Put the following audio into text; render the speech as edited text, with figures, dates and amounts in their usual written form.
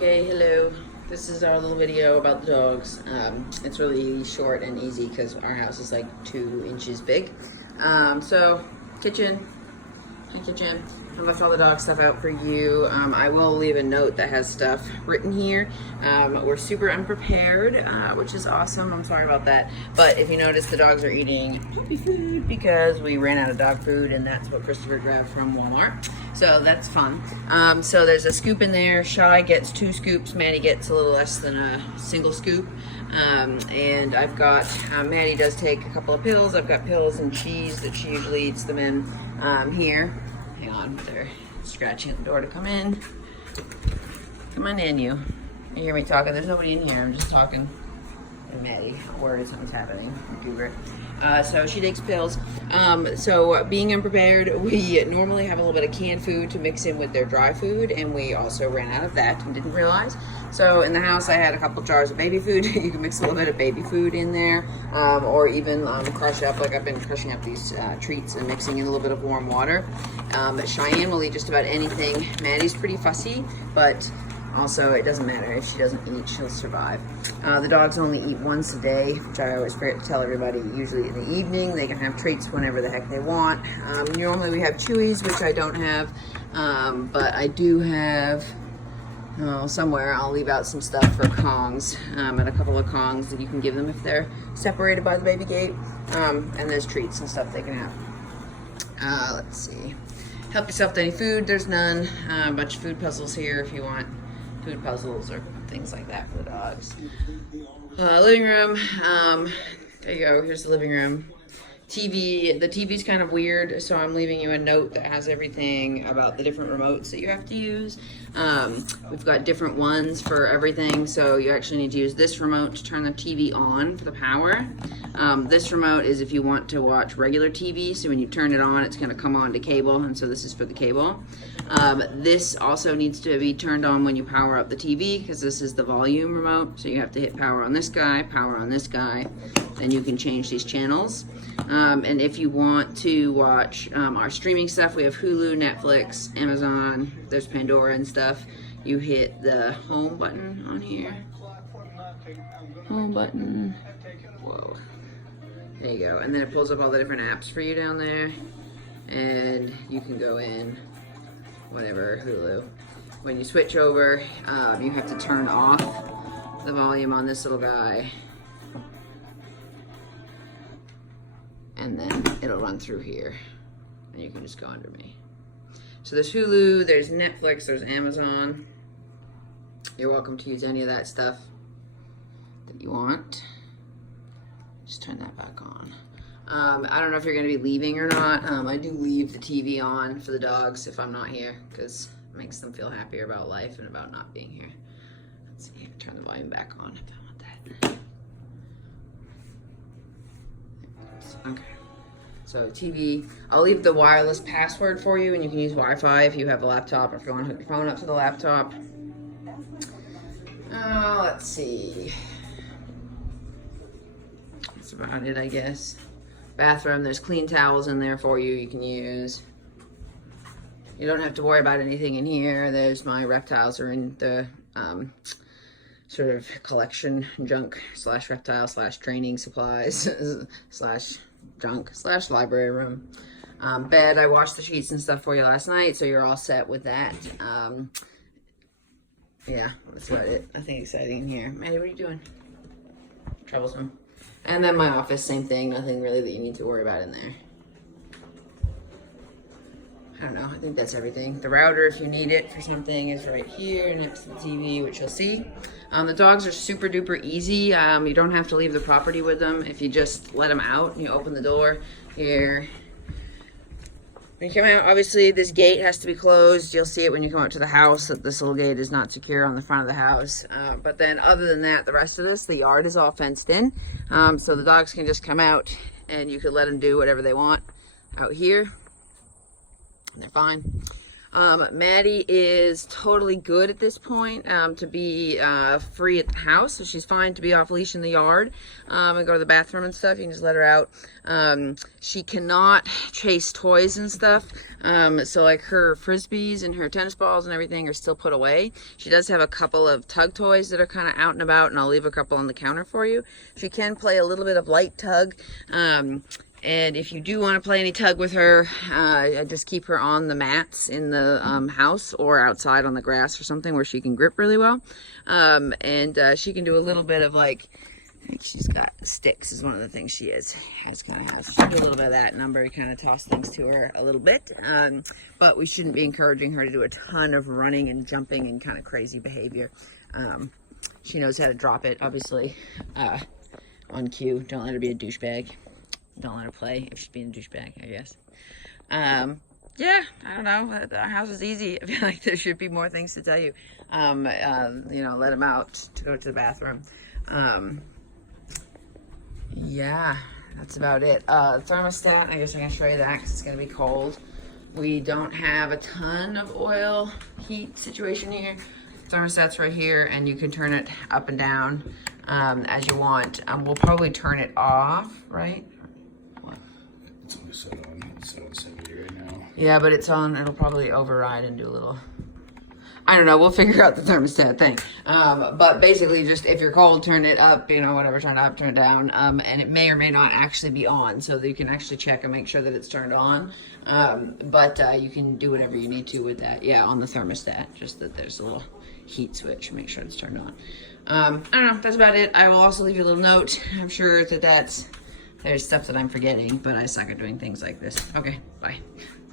Okay, hello. This is our little video about the dogs. It's really short and easy because our house is like 2 inches big. So, kitchen. I left all the dog stuff out for you. I will leave a note that has stuff written here. We're super unprepared, which is awesome. I'm sorry about that. But if you notice, the dogs are eating puppy food because we ran out of dog food, and that's what Christopher grabbed from Walmart. So that's fun. So there's a scoop in there. Shy gets 2 scoops. Maddie gets a little less than a single scoop. And I've got, Maddie does take a couple of pills. I've got pills and cheese that she usually eats them in here. Hang on, they're scratching at the door to come in. Come on in, you. You hear me talking? There's nobody in here. I'm just talking to Maddie. Don't worry, something's happening. Cougar. So she takes pills. So being unprepared, we normally have a little bit of canned food to mix in with their dry food, and we also ran out of that and didn't realize. So in the house, I had a couple jars of baby food. You can mix a little bit of baby food in there, or even crush up, like I've been crushing up these treats and mixing in a little bit of warm water. Cheyenne will eat just about anything. Maddie's pretty fussy, but also, it doesn't matter. If she doesn't eat, she'll survive. The dogs only eat once a day, which I always forget to tell everybody. Usually in the evening, they can have treats whenever the heck they want. Normally we have Chewies, which I don't have, but I do have, somewhere I'll leave out some stuff for Kongs, and a couple of Kongs that you can give them if they're separated by the baby gate. And there's treats and stuff they can have. Let's see. Help yourself to any food. There's none. A bunch of food puzzles here if you want food puzzles or things like that for the dogs. Living room. There you go. Here's the living room. TV. The TV's kind of weird, so I'm leaving you a note that has everything about the different remotes that you have to use. We've got different ones for everything, so you actually need to use this remote to turn the TV on for the power. This remote is if you want to watch regular TV, so when you turn it on, it's going to come on to cable, and so this is for the cable. This also needs to be turned on when you power up the TV, because this is the volume remote, so you have to hit power on this guy, power on this guy, then you can change these channels. And if you want to watch our streaming stuff, we have Hulu, Netflix, Amazon, there's Pandora and stuff. You hit the home button on here. Home button. Whoa. There you go. And then it pulls up all the different apps for you down there. And you can go in, whatever, Hulu. When you switch over, you have to turn off the volume on this little guy. And then it'll run through here. And you can just go under me. So there's Hulu, there's Netflix, there's Amazon. You're welcome to use any of that stuff that you want. Just turn that back on. I don't know if you're gonna be leaving or not. I do leave the TV on for the dogs if I'm not here, because it makes them feel happier about life and about not being here. Let's see, turn the volume back on if I want that. Okay. So TV, I'll leave the wireless password for you, and you can use Wi-Fi if you have a laptop or if you want to hook your phone up to the laptop. Let's see. That's about it, I guess. Bathroom, there's clean towels in there for you can use. You don't have to worry about anything in here. There's my reptiles are in the sort of collection junk slash reptile slash training supplies slash junk slash library room. Bed, I washed the sheets and stuff for you last night, so you're all set with that. Yeah, that's about it. Nothing exciting in here. Maddie, what are you doing? Troublesome. And then my office, same thing. Nothing really that you need to worry about in there. I don't know. I think that's everything. The router, if you need it for something, is right here next to the TV, which you'll see. The dogs are super duper easy. You don't have to leave the property with them. If you just let them out, you open the door here. When you come out, obviously this gate has to be closed. You'll see it when you come out to the house that this little gate is not secure on the front of the house. But then other than that, the rest of this, the yard is all fenced in. So the dogs can just come out and you can let them do whatever they want out here. And they're fine. Maddie is totally good at this point to be free at the house, so she's fine to be off leash in the yard and go to the bathroom and stuff. You can just let her out. She cannot chase toys and stuff, so like her frisbees and her tennis balls and everything are still put away. She does have a couple of tug toys that are kind of out and about, and I'll leave a couple on the counter for you. She can play a little bit of light tug. And if you do want to play any tug with her, I just keep her on the mats in the house or outside on the grass or something where she can grip really well. And she can do a little bit of like, I think she's got sticks is one of the things she has kind of has. She can do a little bit of that number, kind of toss things to her a little bit. But we shouldn't be encouraging her to do a ton of running and jumping and kind of crazy behavior. She knows how to drop it, obviously, on cue. Don't let her be a douchebag. Don't let her play if she's being a douchebag, I guess. Yeah, I don't know. Our house is easy. I feel like there should be more things to tell you. You know, let him out to go to the bathroom. Yeah, that's about it. Thermostat, I guess I'm going to show you that because it's going to be cold. We don't have a ton of oil heat situation here. Thermostat's right here, and you can turn it up and down as you want. We'll probably turn it off, right? It's only set on. It's on 70 right now. Yeah, but it's on. It'll probably override and do a little. I don't know. We'll figure out the thermostat thing. But basically, just if you're cold, turn it up. You know, whatever. Turn it up, turn it down. And it may or may not actually be on, so that you can actually check and make sure that it's turned on. But you can do whatever you need to with that. Yeah, on the thermostat. Just that there's a little heat switch. Make sure it's turned on. I don't know. That's about it. I will also leave you a little note. I'm sure that there's stuff that I'm forgetting, but I suck at doing things like this. Okay, bye.